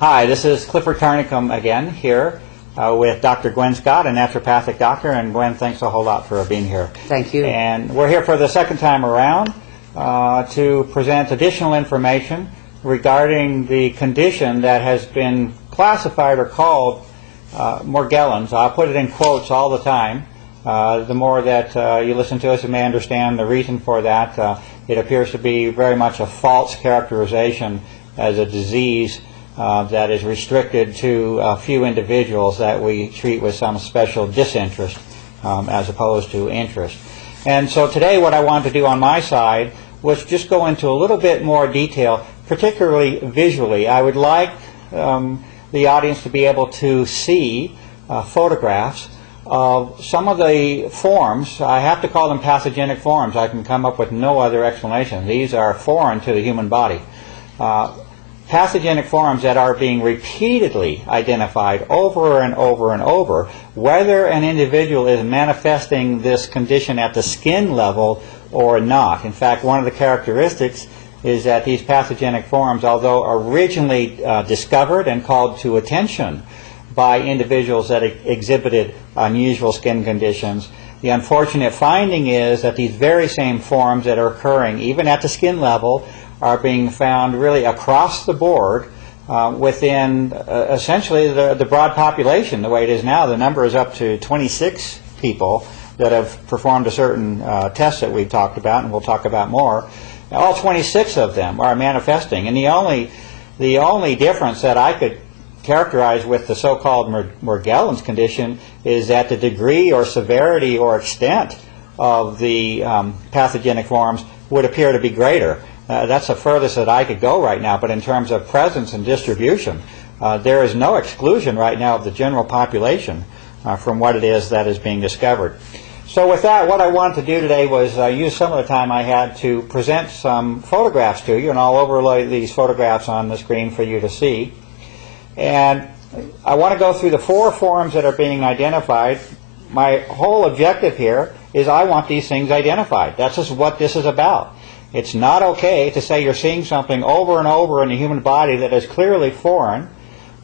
Hi, this is Clifford Carnicum again here with Dr. Gwen Scott, a naturopathic doctor. And Gwen, thanks a whole lot for being here. Thank you. And we're here for the second time around to present additional information regarding the condition that has been classified or called Morgellons. I'll put it in quotes all the time. The more that you listen to us, you may understand the reason for that. It appears to be very much a false characterization as a disease that is restricted to a few individuals that we treat with some special disinterest as opposed to interest. And so today what I wanted to do on my side was just go into a little bit more detail, particularly visually. I would like the audience to be able to see photographs of some of the forms. I have to call them pathogenic forms. I can come up with no other explanation. These are foreign to the human body. Pathogenic forms that are being repeatedly identified over and over and over, whether an individual is manifesting this condition at the skin level or not. In fact, one of the characteristics is that these pathogenic forms, although originally discovered and called to attention by individuals that exhibited unusual skin conditions, the unfortunate finding is that these very same forms that are occurring even at the skin level are being found really across the board within essentially the broad population. The way it is now, the number is up to 26 people that have performed a certain test that we've talked about, and we'll talk about more. All 26 of them are manifesting, and the only difference that I could characterize with the so-called Morgellons condition is that the degree or severity or extent of the pathogenic forms would appear to be greater. That's the furthest that I could go right now, but in terms of presence and distribution, there is no exclusion right now of the general population from what it is that is being discovered. So with that, what I wanted to do today was use some of the time I had to present some photographs to you, and I'll overlay these photographs on the screen for you to see. And I want to go through the 4 forms that are being identified. My whole objective here is I want these things identified. That's just what this is about. It's not okay to say you're seeing something over and over in the human body that is clearly foreign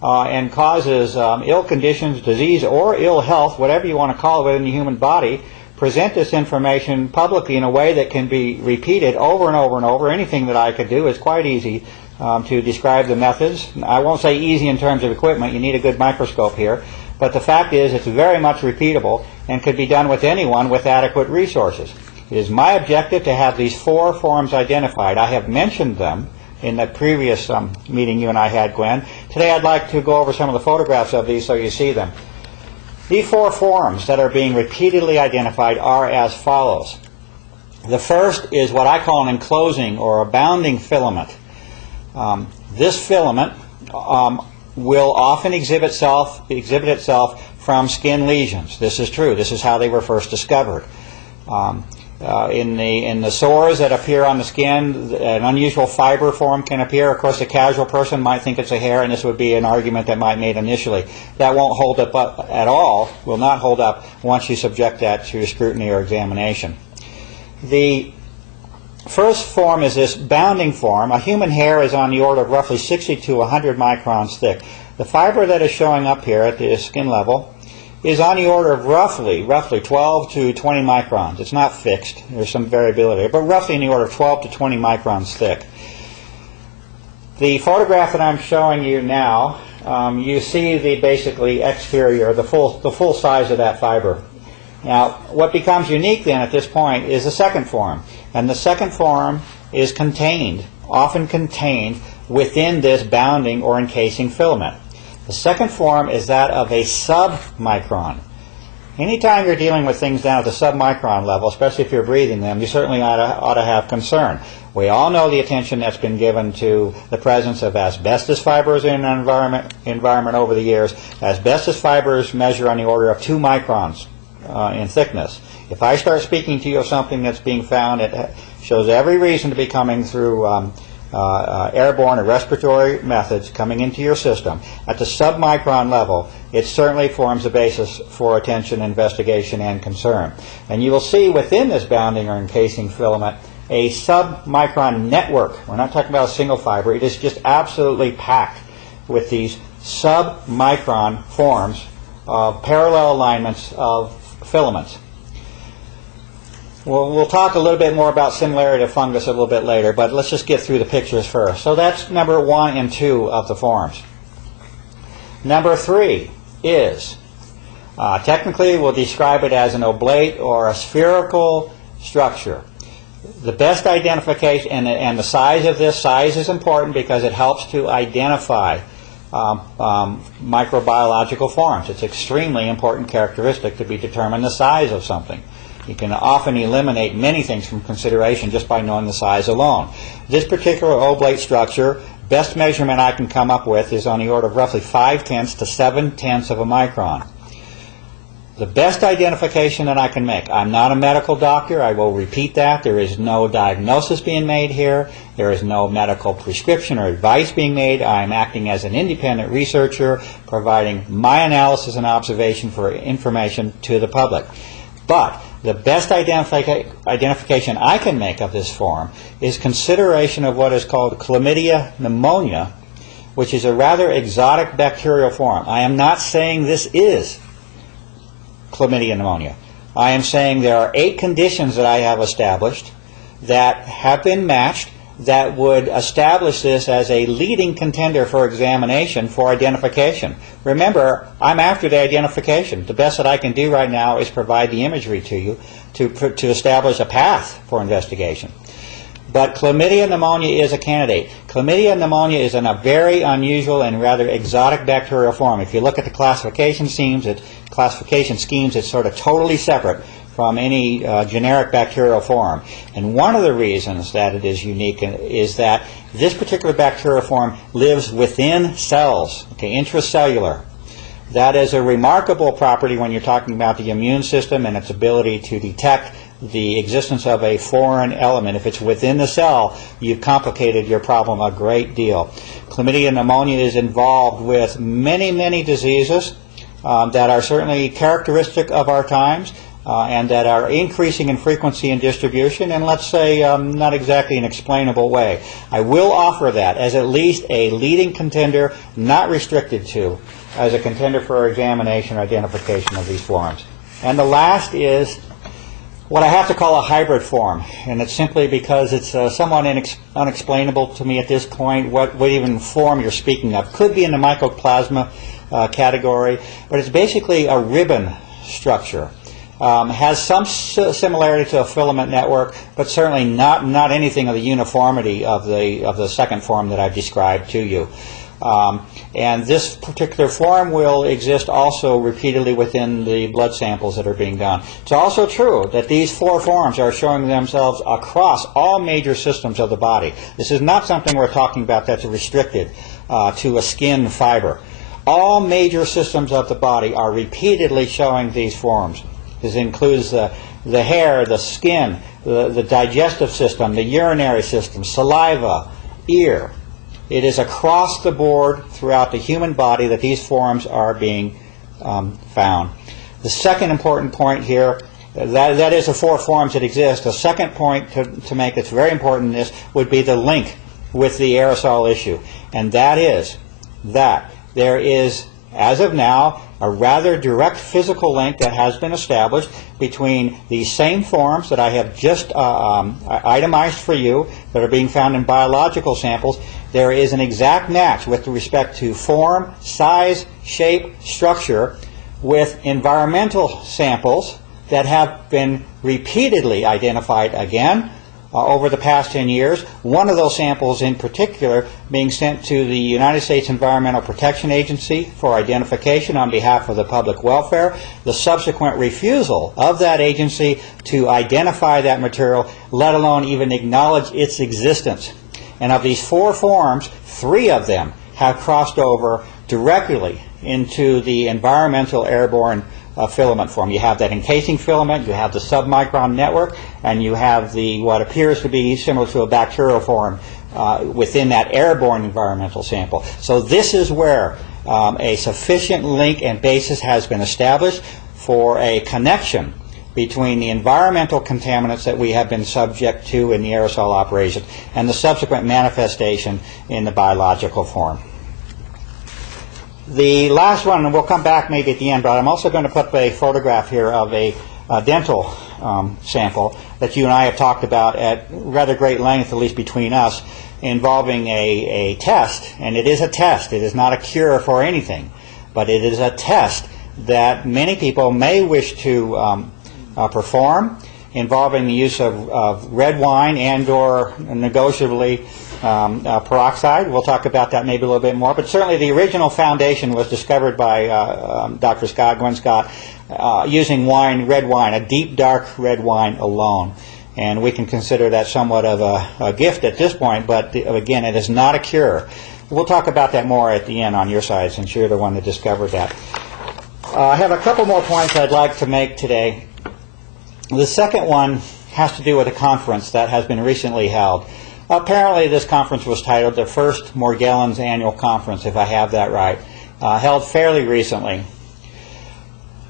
and causes ill conditions, disease, or ill health, whatever you want to call it within the human body. Present this information publicly in a way that can be repeated over and over and over. Anything that I could do is quite easy to describe the methods. I won't say easy in terms of equipment. You need a good microscope here. But the fact is it's very much repeatable and could be done with anyone with adequate resources. It is my objective to have these 4 forms identified. I have mentioned them in the previous meeting you and I had, Gwen. Today I'd like to go over some of the photographs of these so you see them. These 4 forms that are being repeatedly identified are as follows. The first is what I call an enclosing or abounding filament. This filament will often exhibit itself from skin lesions. This is true. This is how they were first discovered. In the sores that appear on the skin, an unusual fiber form can appear. Of course, a casual person might think it's a hair, and this would be an argument that might be made initially. That won't hold up at all, will not hold up once you subject that to scrutiny or examination. The first form is this bounding form. A human hair is on the order of roughly 60 to 100 microns thick. The fiber that is showing up here at the skin level is on the order of roughly 12 to 20 microns. It's not fixed. There's some variability, but roughly in the order of 12 to 20 microns thick. The photograph that I'm showing you now, you see the basically exterior, the full size of that fiber. Now, what becomes unique then at this point is the second form, and the second form is often contained within this bounding or encasing filament. The second form is that of a submicron. Anytime you're dealing with things down at the submicron level, especially if you're breathing them, you certainly ought to have concern. We all know the attention that's been given to the presence of asbestos fibers in an environment over the years. Asbestos fibers measure on the order of 2 microns in thickness. If I start speaking to you of something that's being found, it shows every reason to be coming through airborne or respiratory methods coming into your system. At the submicron level, it certainly forms a basis for attention, investigation, and concern. And you will see within this bounding or encasing filament a submicron network. We're not talking about a single fiber. It is just absolutely packed with these sub-micron forms of parallel alignments of filaments. We'll talk a little bit more about similarity of fungus a little bit later, but let's just get through the pictures first. So that's number 1 and 2 of the forms. Number 3 is, technically we'll describe it as an oblate or a spherical structure. The best identification, and the size of this, size is important because it helps to identify microbiological forms. It's extremely important characteristic to be determined the size of something. You can often eliminate many things from consideration just by knowing the size alone. This particular oblate structure, best measurement I can come up with is on the order of roughly 5/10 to 7/10 of a micron. The best identification that I can make. I'm not a medical doctor. I will repeat that. There is no diagnosis being made here. There is no medical prescription or advice being made. I'm acting as an independent researcher, providing my analysis and observation for information to the public. But the best identification I can make of this form is consideration of what is called chlamydia pneumonia, which is a rather exotic bacterial form. I am not saying this is chlamydia pneumonia. I am saying there are 8 conditions that I have established that have been matched that would establish this as a leading contender for examination for identification. Remember, I'm after the identification. The best that I can do right now is provide the imagery to you to establish a path for investigation. But chlamydia pneumonia is a candidate. Chlamydia pneumonia is in a very unusual and rather exotic bacterial form. If you look at the classification schemes, it's sort of totally separate from any generic bacterial form. And one of the reasons that it is unique is that this particular bacterial form lives within cells, okay, intracellular. That is a remarkable property when you're talking about the immune system and its ability to detect the existence of a foreign element. If it's within the cell, you've complicated your problem a great deal. Chlamydia pneumonia is involved with many, many diseases that are certainly characteristic of our times. And that are increasing in frequency and distribution, and let's say not exactly an explainable way. I will offer that as at least a leading contender, not restricted to, as a contender for examination or identification of these forms. And the last is what I have to call a hybrid form, and it's simply because it's somewhat unexplainable to me at this point what even form you're speaking of. Could be in the mycoplasma category, but it's basically a ribbon structure. Has some similarity to a filament network, but certainly not anything of the uniformity of the second form that I've described to you. And this particular form will exist also repeatedly within the blood samples that are being done. It's also true that these 4 forms are showing themselves across all major systems of the body. This is not something we're talking about that's restricted to a skin fiber. All major systems of the body are repeatedly showing these forms. This includes the hair, the skin, the digestive system, the urinary system, saliva, ear. It is across the board throughout the human body that these forms are being found. The second important point here, that is the 4 forms that exist. The second point to make that's very important in this would be the link with the aerosol issue. And that is that there is, as of now, a rather direct physical link that has been established between these same forms that I have just itemized for you that are being found in biological samples. There is an exact match with respect to form, size, shape, structure with environmental samples that have been repeatedly identified again over the past 10 years. One of those samples in particular being sent to the United States Environmental Protection Agency for identification on behalf of the public welfare. The subsequent refusal of that agency to identify that material, let alone even acknowledge its existence. And of these 4 forms, 3 of them have crossed over directly into the environmental airborne filament form. You have that encasing filament, you have the submicron network, and you have the what appears to be similar to a bacterial form within that airborne environmental sample. So this is where a sufficient link and basis has been established for a connection between the environmental contaminants that we have been subject to in the aerosol operation and the subsequent manifestation in the biological form. The last one, and we'll come back maybe at the end, but I'm also going to put a photograph here of a dental sample that you and I have talked about at rather great length, at least between us, involving a test. And it is a test. It is not a cure for anything, but it is a test that many people may wish to perform, involving the use of red wine and or negotiably peroxide. We'll talk about that maybe a little bit more, but certainly the original foundation was discovered by Dr. Scott, Gwen Scott, using wine, red wine, a deep dark red wine alone. And we can consider that somewhat of a gift at this point, but again, it is not a cure. We'll talk about that more at the end on your side, since you're the one that discovered that. I have a couple more points I'd like to make today. The second one has to do with a conference that has been recently held. Apparently this conference was titled the First Morgellons Annual Conference, if I have that right, held fairly recently.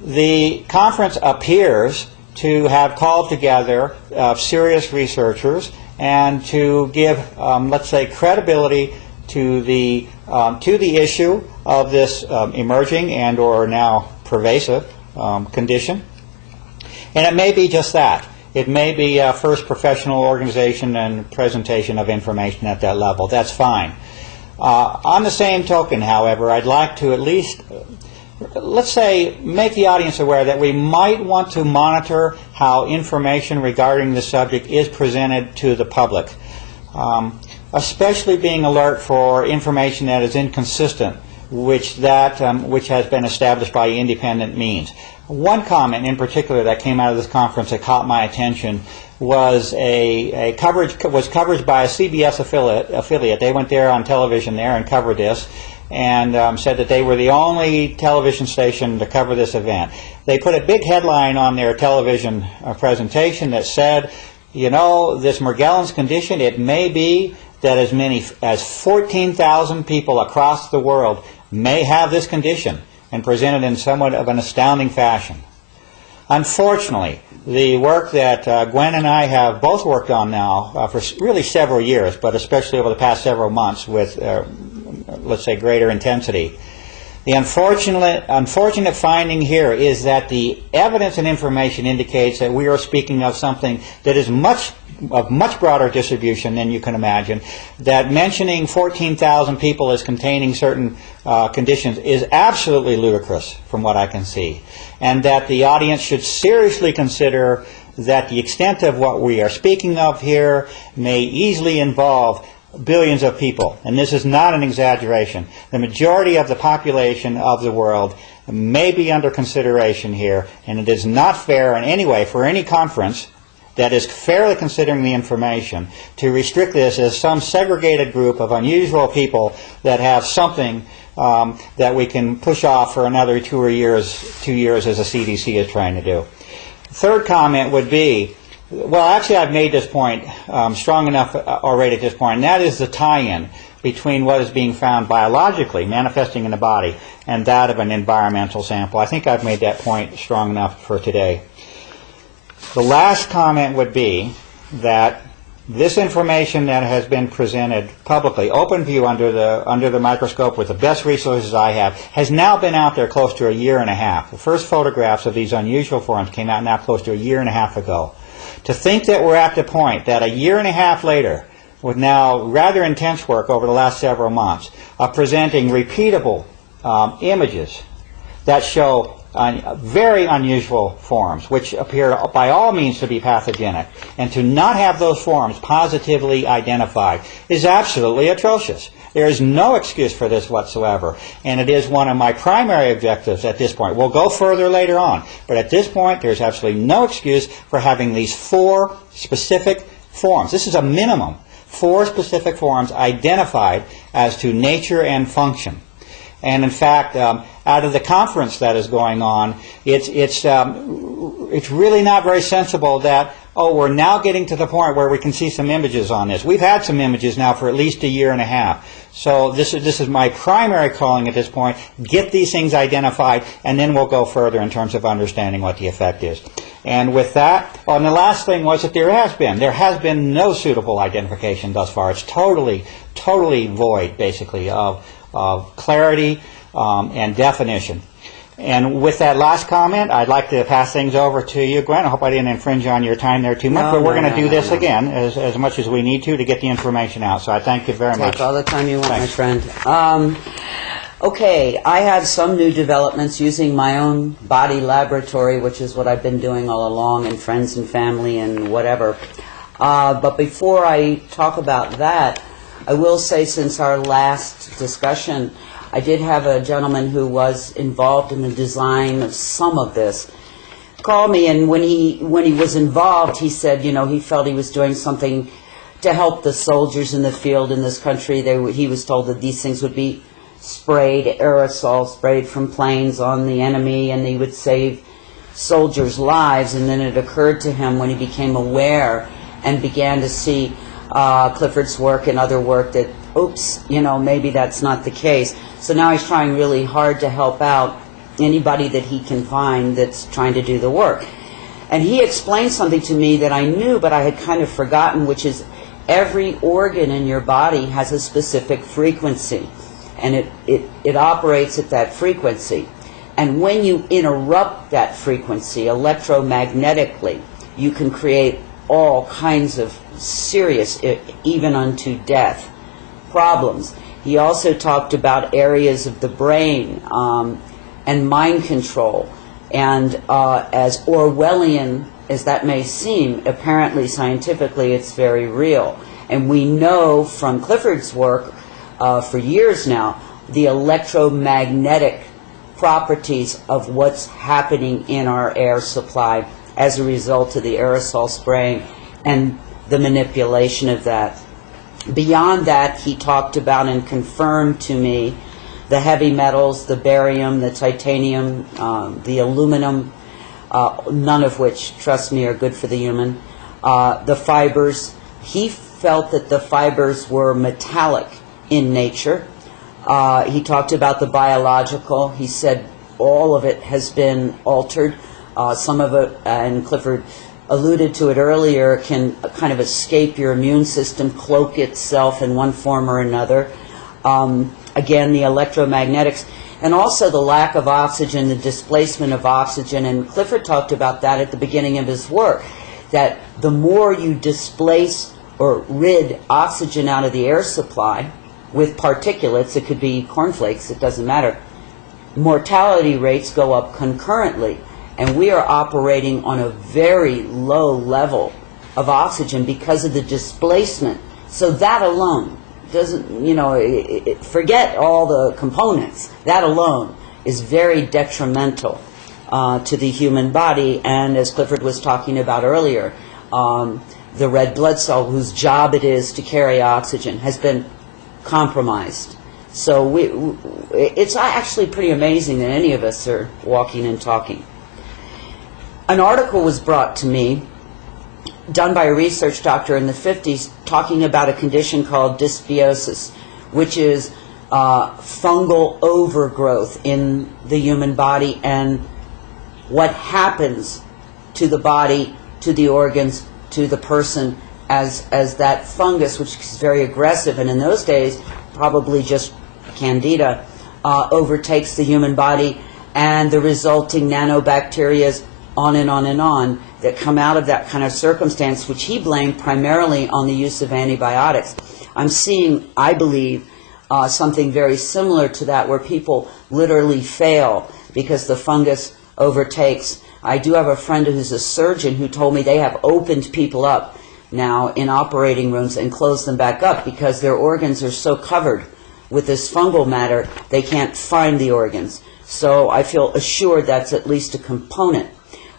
The conference appears to have called together serious researchers and to give, let's say, credibility to the issue of this emerging and or now pervasive condition. And it may be just that. It may be a first professional organization and presentation of information at that level. That's fine. On the same token, however, I'd like to at least, let's say, make the audience aware that we might want to monitor how information regarding the subject is presented to the public, especially being alert for information that is inconsistent, which has been established by independent means. One comment in particular that came out of this conference that caught my attention was coverage by a CBS affiliate. They went there on television there and covered this, and said that they were the only television station to cover this event. They put a big headline on their television presentation that said, you know, this Morgellons condition, it may be that as many as 14,000 people across the world may have this condition, and presented in somewhat of an astounding fashion. Unfortunately, the work that Gwen and I have both worked on now for really several years, but especially over the past several months with, let's say, greater intensity. The unfortunate finding here is that the evidence and information indicates that we are speaking of something that is of much broader distribution than you can imagine, that mentioning 14,000 people as containing certain conditions is absolutely ludicrous from what I can see, and that the audience should seriously consider that the extent of what we are speaking of here may easily involve billions of people, and this is not an exaggeration. The majority of the population of the world may be under consideration here, and it is not fair in any way for any conference that is fairly considering the information to restrict this as some segregated group of unusual people that have something that we can push off for another 2 years as the CDC is trying to do. Third comment would be, well, actually I've made this point strong enough already at this point, and that is the tie-in between what is being found biologically, manifesting in the body, and that of an environmental sample. I think I've made that point strong enough for today. The last comment would be that this information that has been presented publicly, open view under the microscope with the best resources I have, has now been out there close to a year and a half. The first photographs of these unusual forms came out now close to a year and a half ago. To think that we're at the point that a year and a half later, with now rather intense work over the last several months, of presenting repeatable images that show very unusual forms, which appear by all means to be pathogenic, and to not have those forms positively identified is absolutely atrocious. There is no excuse for this whatsoever, and it is one of my primary objectives at this point. We'll go further later on, but at this point there's absolutely no excuse for having these 4 specific forms. This is a minimum. 4 specific forms identified as to nature and function. And in fact, out of the conference that is going on, it's really not very sensible that, oh, we're now getting to the point where we can see some images on this. We've had some images now for at least a year and a half. So this is my primary calling at this point. Get these things identified, and then we'll go further in terms of understanding what the effect is. And with that, and the last thing was that there has been no suitable identification thus far. It's totally void, basically, of clarity and definition. And with that last comment, I'd like to pass things over to you, Gwen. I hope I didn't infringe on your time there too much, but we're going to do this again as much as we need to get the information out. So I thank you very much. Take all the time you want, my friend. Okay, I have some new developments using my own body laboratory, which is what I've been doing all along, and friends and family and whatever. But before I talk about that, I will say, since our last discussion, I did have a gentleman who was involved in the design of some of this call me, and when he was involved, he said, you know, he felt he was doing something to help the soldiers in the field in this country. He was told that these things would be sprayed, aerosol sprayed from planes on the enemy, and he would save soldiers' lives. And then it occurred to him, when he became aware and began to see Clifford's work and other work, that, oops, you know, maybe that's not the case. So now he's trying really hard to help out anybody that he can find that's trying to do the work. And he explained something to me that I knew, but I had kind of forgotten, which is every organ in your body has a specific frequency, and it operates at that frequency. And when you interrupt that frequency electromagnetically, you can create all kinds of serious, even unto death, problems. He also talked about areas of the brain and mind control. And as Orwellian as that may seem, apparently scientifically it's very real. And we know from Clifford's work for years now the electromagnetic properties of what's happening in our air supply as a result of the aerosol spraying and the manipulation of that. Beyond that, he talked about and confirmed to me the heavy metals, the barium, the titanium, the aluminum, none of which, trust me, are good for the human. The fibers, he felt that the fibers were metallic in nature. He talked about the biological. He said all of it has been altered. Some of it, and Clifford alluded to it earlier, can kind of escape your immune system, cloak itself in one form or another. Again, the electromagnetics, and also the lack of oxygen, the displacement of oxygen. And Clifford talked about that at the beginning of his work, that the more you displace or rid oxygen out of the air supply with particulates, it could be cornflakes, it doesn't matter, mortality rates go up concurrently. And we are operating on a very low level of oxygen because of the displacement. So that alone doesn't, you know, forget all the components. That alone is very detrimental to the human body. And as Clifford was talking about earlier, the red blood cell, whose job it is to carry oxygen, has been compromised. So it's actually pretty amazing that any of us are walking and talking. An article was brought to me, done by a research doctor in the 50s, talking about a condition called dysbiosis, which is fungal overgrowth in the human body, and what happens to the body, to the organs, to the person as that fungus, which is very aggressive, and in those days probably just candida, overtakes the human body, and the resulting nanobacteria, on and on and on, that come out of that kind of circumstance, which he blamed primarily on the use of antibiotics. I'm seeing, I believe, something very similar to that, where people literally fail because the fungus overtakes. I do have a friend who's a surgeon who told me they have opened people up now in operating rooms and closed them back up because their organs are so covered with this fungal matter they can't find the organs. So I feel assured that's at least a component.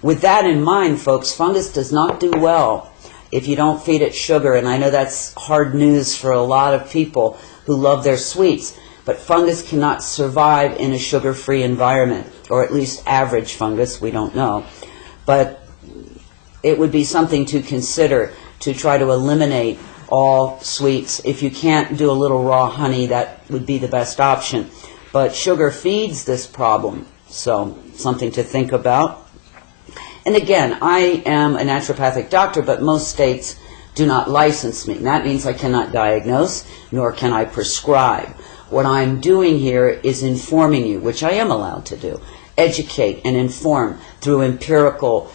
With that in mind, folks, fungus does not do well if you don't feed it sugar, and I know that's hard news for a lot of people who love their sweets, but fungus cannot survive in a sugar-free environment, or at least average fungus, we don't know. But it would be something to consider to try to eliminate all sweets. If you can't do a little raw honey, that would be the best option. But sugar feeds this problem, so something to think about. And again, I am a naturopathic doctor, but most states do not license me. And that means I cannot diagnose, nor can I prescribe. What I'm doing here is informing you, which I am allowed to do. Educate and inform through empirical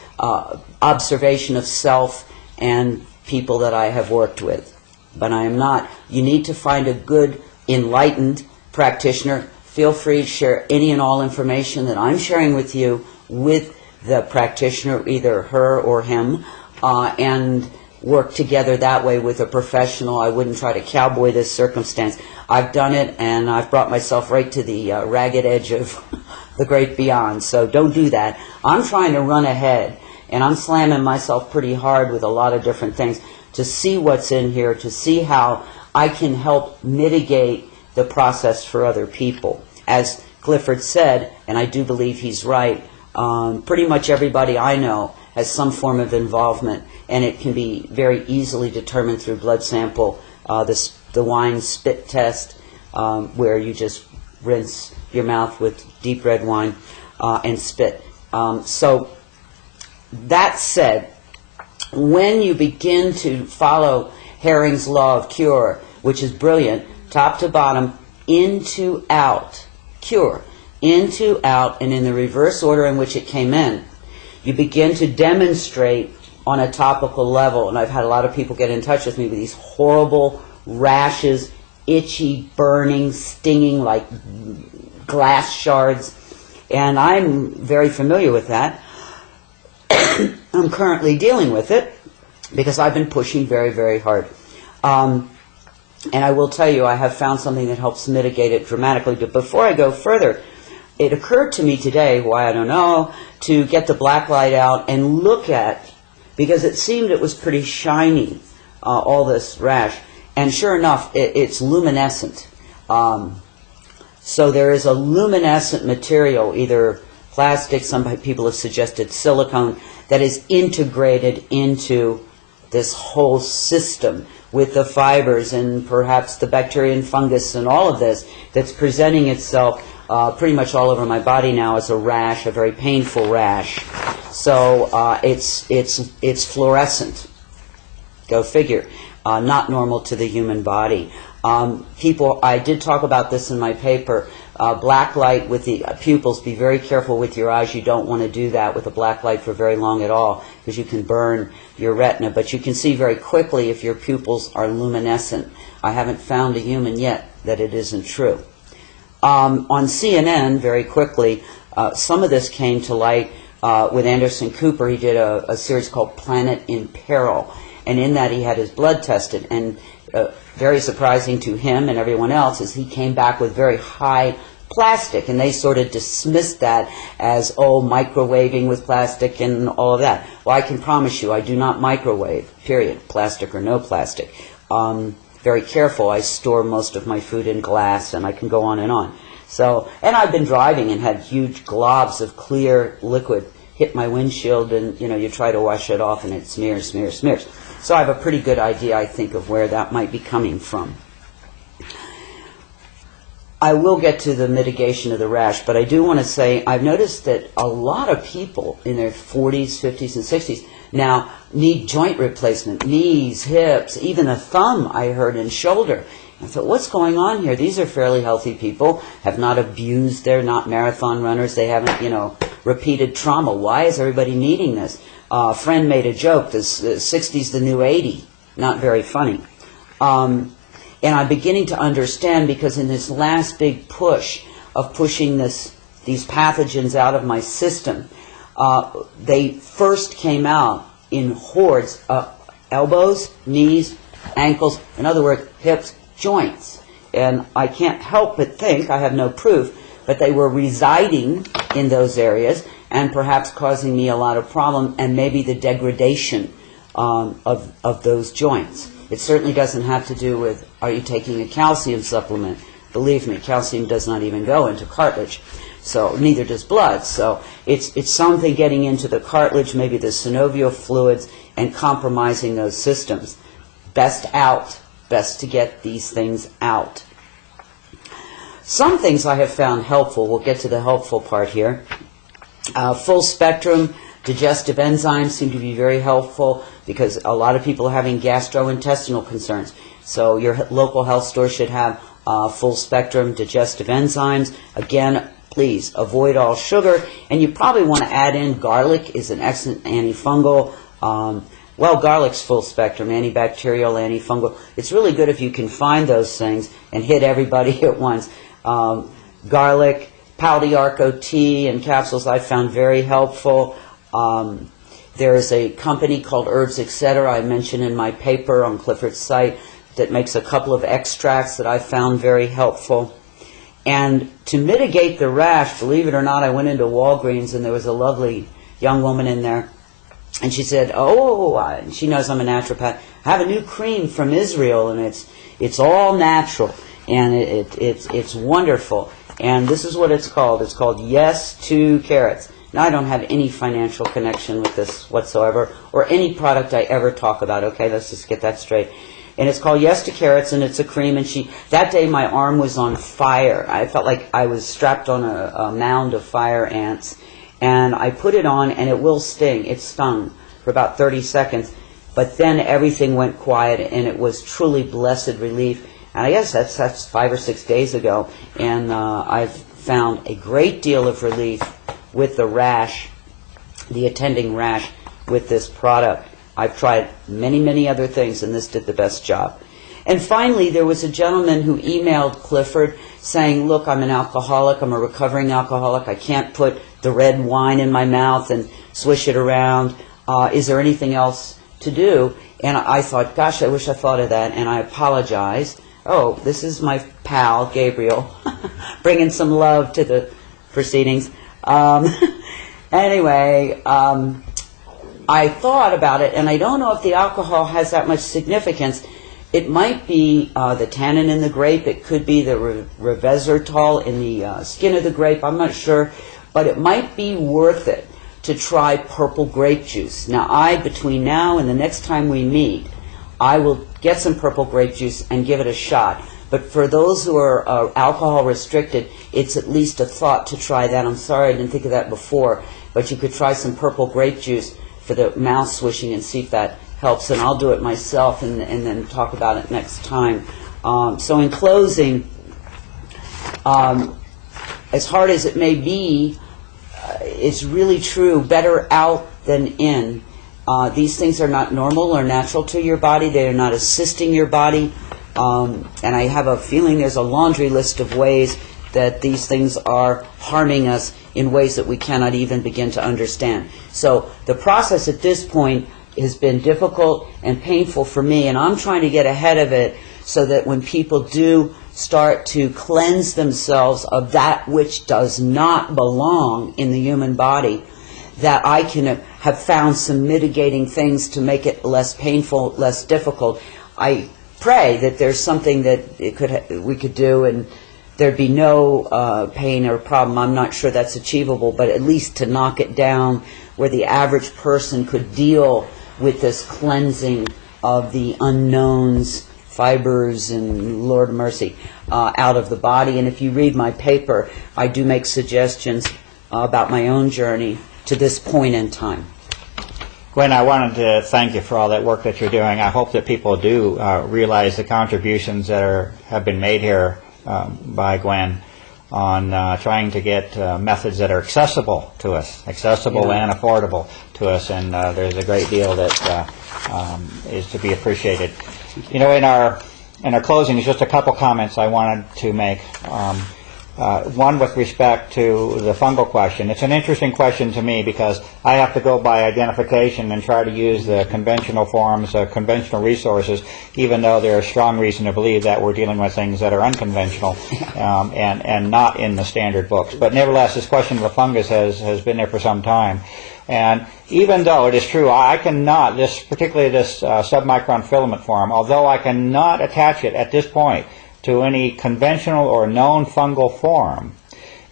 observation of self and people that I have worked with. But I am not. You need to find a good, enlightened practitioner. Feel free to share any and all information that I'm sharing with you with the practitioner, either her or him, and work together that way with a professional. I wouldn't try to cowboy this circumstance. I've done it, and I've brought myself right to the ragged edge of the great beyond. So don't do that. I'm trying to run ahead, and I'm slamming myself pretty hard with a lot of different things to see what's in here, to see how I can help mitigate the process for other people. As Clifford said, and I do believe he's right, pretty much everybody I know has some form of involvement, and it can be very easily determined through blood sample, the wine spit test, where you just rinse your mouth with deep red wine and spit. So that said, when you begin to follow Herring's law of cure, which is brilliant, top to bottom, into, out, cure, into, out, and in the reverse order in which it came in, you begin to demonstrate on a topical level. And I've had a lot of people get in touch with me with these horrible rashes, itchy, burning, stinging like glass shards. And I'm very familiar with that. I'm currently dealing with it because I've been pushing very, very hard. And I will tell you, I have found something that helps mitigate it dramatically. But before I go further, it occurred to me today, why I don't know, to get the black light out and look at, because it seemed it was pretty shiny, all this rash. And sure enough, it's luminescent. So there is a luminescent material, either plastic, some people have suggested silicone, that is integrated into this whole system with the fibers and perhaps the bacteria and fungus and all of this that's presenting itself pretty much all over my body now as a rash, a very painful rash. So it's fluorescent. Go figure. Not normal to the human body. People, I did talk about this in my paper, black light with the pupils. Be very careful with your eyes. You don't want to do that with a black light for very long at all because you can burn your retina. But you can see very quickly if your pupils are luminescent. I haven't found a human yet that it isn't true. On CNN, very quickly, some of this came to light with Anderson Cooper. He did a series called Planet in Peril. And in that he had his blood tested. And very surprising to him and everyone else is he came back with very high plastic. And they sort of dismissed that as, oh, microwaving with plastic and all of that. Well, I can promise you I do not microwave, period, plastic or no plastic. Very careful. I store most of my food in glass, and I can go on and on. So, and I've been driving and had huge globs of clear liquid hit my windshield, and you try to wash it off, and it smears, smears, smears. So I have a pretty good idea, I think, of where that might be coming from. I will get to the mitigation of the rash, but I do want to say I've noticed that a lot of people in their 40s, 50s, and 60s now need joint replacement, knees, hips, even a thumb, I heard, and shoulder. I thought, what's going on here? These are fairly healthy people, have not abused, they're not marathon runners, they haven't, repeated trauma. Why is everybody needing this? A friend made a joke, the 60's the new 80. Not very funny. And I'm beginning to understand, because in this last big push of pushing these pathogens out of my system, they first came out in hordes, elbows, knees, ankles, in other words, hips, joints. And I can't help but think, I have no proof, but they were residing in those areas and perhaps causing me a lot of problem, and maybe the degradation of those joints. It certainly doesn't have to do with, are you taking a calcium supplement? Believe me, calcium does not even go into cartilage, so neither does blood. So it's something getting into the cartilage, maybe the synovial fluids, and compromising those systems. Best out, best to get these things out. Some things I have found helpful. We'll get to the helpful part here. Full spectrum digestive enzymes seem to be very helpful because a lot of people are having gastrointestinal concerns. So your local health store should have full spectrum digestive enzymes. Again, please avoid all sugar, and you probably want to add in garlic is an excellent antifungal. Well, garlic's full spectrum, antibacterial, antifungal. It's really good if you can find those things and hit everybody at once. Garlic, Pal d'Arco tea and capsules I found very helpful. There is a company called Herbs Etc. I mentioned in my paper on Clifford's site that makes a couple of extracts that I found very helpful. And to mitigate the rash, believe it or not, I went into Walgreens and there was a lovely young woman in there. And she said, she knows I'm a naturopath, I have a new cream from Israel and it's all natural and it's wonderful. And this is what it's called. It's called Yes to Carrots. Now, I don't have any financial connection with this whatsoever or any product I ever talk about. Okay, let's just get that straight. And it's called Yes to Carrots, and it's a cream. And that day my arm was on fire. I felt like I was strapped on a mound of fire ants. And I put it on, and it will sting. It stung for about 30 seconds. But then everything went quiet, and it was truly blessed relief. And I guess that's 5 or 6 days ago. And I've found a great deal of relief with the rash, the attending rash, with this product. I've tried many, many other things, and this did the best job. And finally, there was a gentleman who emailed Clifford saying, look, I'm an alcoholic, I'm a recovering alcoholic, I can't put the red wine in my mouth and swish it around. Is there anything else to do? And I thought, gosh, I wish I thought of that, and I apologize. Oh, this is my pal, Gabriel, bringing some love to the proceedings. Anyway, I thought about it, and I don't know if the alcohol has that much significance. It might be the tannin in the grape. It could be the resveratrol in the skin of the grape. I'm not sure. But it might be worth it to try purple grape juice. Now, between now and the next time we meet, I will get some purple grape juice and give it a shot. But for those who are alcohol restricted, it's at least a thought to try that. I'm sorry I didn't think of that before, but you could try some purple grape juice for the mouth swishing and see if that helps. And I'll do it myself and then talk about it next time. So in closing, as hard as it may be, it's really true, better out than in. These things are not normal or natural to your body. They are not assisting your body. And I have a feeling there's a laundry list of ways that these things are harming us in ways that we cannot even begin to understand. So the process at this point has been difficult and painful for me, and I'm trying to get ahead of it so that when people do start to cleanse themselves of that which does not belong in the human body, that I can have found some mitigating things to make it less painful, less difficult. I pray that there's something that we could do and there'd be no pain or problem. I'm not sure that's achievable, but at least to knock it down where the average person could deal with this cleansing of the unknowns, fibers, and Lord mercy, out of the body. And if you read my paper, I do make suggestions about my own journey to this point in time. Gwen, I wanted to thank you for all that work that you're doing. I hope that people do realize the contributions that have been made here by Gwen on trying to get methods that are accessible to us, accessible and affordable to us, and there's a great deal that is to be appreciated. You know, in our closing, there's just a couple comments I wanted to make. One with respect to the fungal question. It's an interesting question to me because I have to go by identification and try to use the conventional forms, conventional resources, even though there is strong reason to believe that we're dealing with things that are unconventional and not in the standard books. But nevertheless, this question of the fungus has been there for some time. And even though it is true, I cannot, particularly this submicron filament form, although I cannot attach it at this point to any conventional or known fungal form,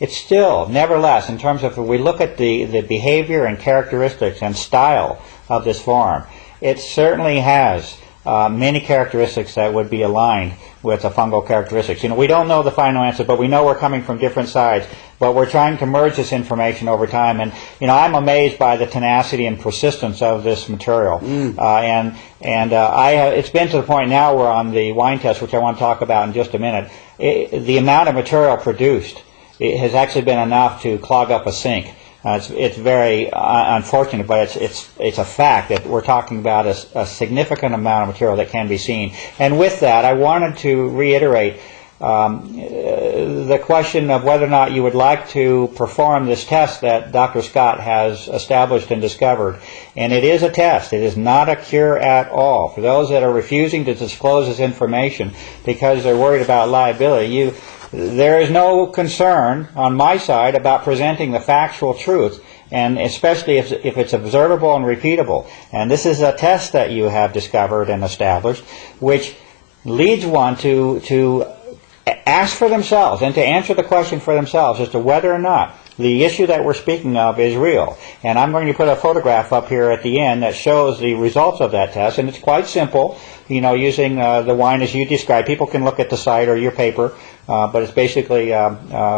it's still, nevertheless, in terms of if we look at the behavior and characteristics and style of this form, it certainly has many characteristics that would be aligned with the fungal characteristics. We don't know the final answer, but we know we're coming from different sides. But we're trying to merge this information over time, and I'm amazed by the tenacity and persistence of this material. It's been to the point now we're on the wine test, which I want to talk about in just a minute. The amount of material produced has actually been enough to clog up a sink. It's very unfortunate, but it's a fact that we're talking about a significant amount of material that can be seen. And with that, I wanted to reiterate the question of whether or not you would like to perform this test that Dr. Scott has established and discovered. And it is a test. It is not a cure at all. For those that are refusing to disclose this information because they're worried about liability, there is no concern on my side about presenting the factual truth, and especially if it's observable and repeatable. And this is a test that you have discovered and established, which leads one to ask for themselves and to answer the question for themselves as to whether or not the issue that we're speaking of is real. And I'm going to put a photograph up here at the end that shows the results of that test, and it's quite simple, using the wine as you described. People can look at the site or your paper, but it's basically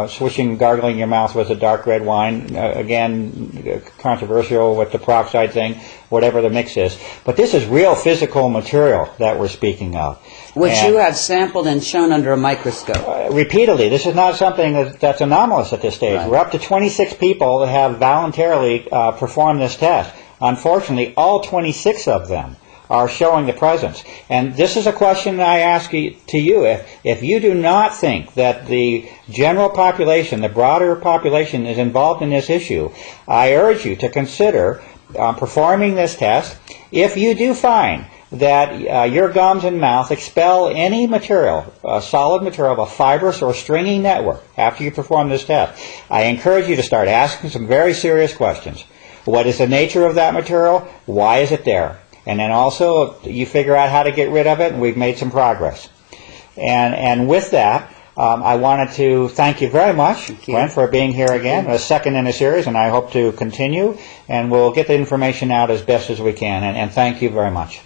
swishing, gargling your mouth with a dark red wine. Again, controversial with the peroxide thing, whatever the mix is. But this is real physical material that we're speaking of. Which you have sampled and shown under a microscope. Repeatedly. This is not something that's anomalous at this stage. Right. We're up to 26 people that have voluntarily performed this test. Unfortunately, all 26 of them are showing the presence. And this is a question that I ask to you. If you do not think that the general population, the broader population, is involved in this issue, I urge you to consider performing this test. If you do find that your gums and mouth expel any material, solid material, a fibrous or stringy network after you perform this test, I encourage you to start asking some very serious questions. What is the nature of that material? Why is it there? And then also you figure out how to get rid of it, and we've made some progress. And with that, I wanted to thank you very much, Gwen, for being here again, a second in a series, and I hope to continue, and we'll get the information out as best as we can, and thank you very much.